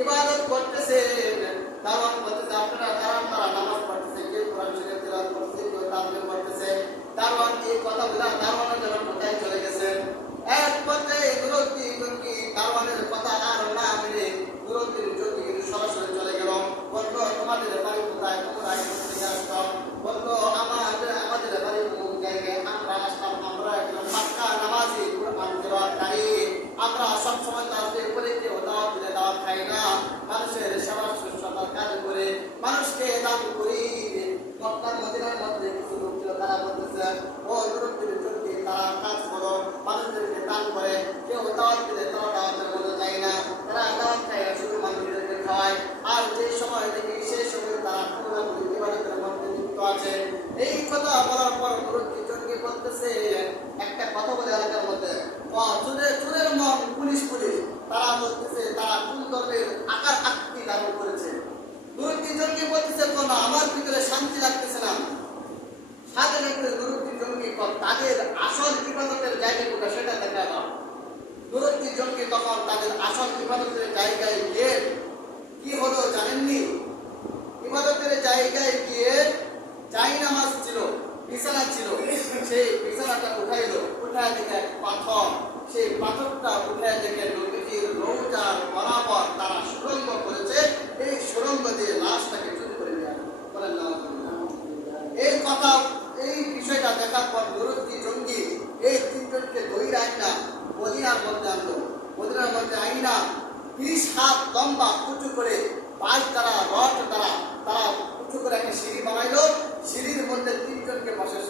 ইবাদত করতেছেন, দাওয়াত করতেছে, আপনারা তারা নামাজ পড়তেছে, কেউ কোরআন শরীফ তেলাওয়াত করতেছে, কেউ তাফসীর করতেছে। দাওয়াত এই কথাগুলা দাওয়াতের জন্য কোথায় চলে গেছেন? এক পর্যায়ে দুরন্তি জঙ্গি দাওয়াতের কথা আর না মেনে দুরন্তির জঙ্গি সরাসরি চলে গেল। বলল, তোমাদের বাড়ি কোথায়? তোমরা এখান থেকে আসছো। বলল, আমাদের বাড়ি কোন জায়গায়? আমরা আসলাম, আমরা একজন পাক্কা নামাজি কুরআন তেলাওয়াতকারী। আমরা সবসময় তাসবিহ পড়ে কেউ দাওয়াত দিলে দাওয়াত খাই না, মানুষের সেবা শুশ্রূষার কাজ করে মানুষকে দান করি। মক্কার মদিনার মধ্যে কিছু লোক ছিল, তারা বলতেছে, ও দুরন্তির জঙ্গি, তারা কাজ করো, মানুষদেরকে দান করে, কেউ দাওয়াত দিলে তারা দাওয়াতের মধ্যে যায় না, তারা দাওয়াত খায় না, শুধু মানুষদেরকে খাওয়ায়। আর যে সময় দেখি সেই সময় তারা কোনো না কোনো ইবাদতের মধ্যে লিপ্ত আছে। এই কথা বলার পর দুরন্তি জঙ্গি বলতেছে একটা কথা বলে এলাকার মধ্যে, চুরের মন পুলিশ তারা বলতেছে তারা কোন ধরনের আকার আকৃতি ধারণ করেছে। দুরন্তি জঙ্গি বলতেছে, না, আমার ভিতরে শান্তি লাগতেছে না। সাথে সাথে দুরন্তি জঙ্গি তাদের আসল ইবাদতের জায়গা কোনটা সেটা দেখা দাও। দুরন্তি জঙ্গি তখন তাদের আসল ইবাদতের জায়গায় গিয়ে কি হলো জানেননি? ইবাদতের জায়গায় গিয়ে জাই নামাজ ছিল, বিছানা ছিল, সেই বিছানাটা উঠাইলো, উঠায় দেখে এক পাথর, সেই পাথরটা উঠায় দেখে নবীজির রওজার বরাবর তারা সুড়ঙ্গ করেছে। এই সুড়ঙ্গ দিয়ে লাশটাকে চুরি করে নিয়ে বলেন না। এই কথা, এই বিষয়টা দেখার পর দুরন্তি জঙ্গি এই তিনজনকে ধৈর্য আইনা মদিনার মধ্যে আনলো। মদিনার মধ্যে আইনা 30 হাত লম্বা উঁচু করে পাঁচ দ্বারা রড দ্বারা তারা উঁচু করে একটা সিঁড়ি বানাইলো। সিঁড়ির মধ্যে তিনজনকে বসে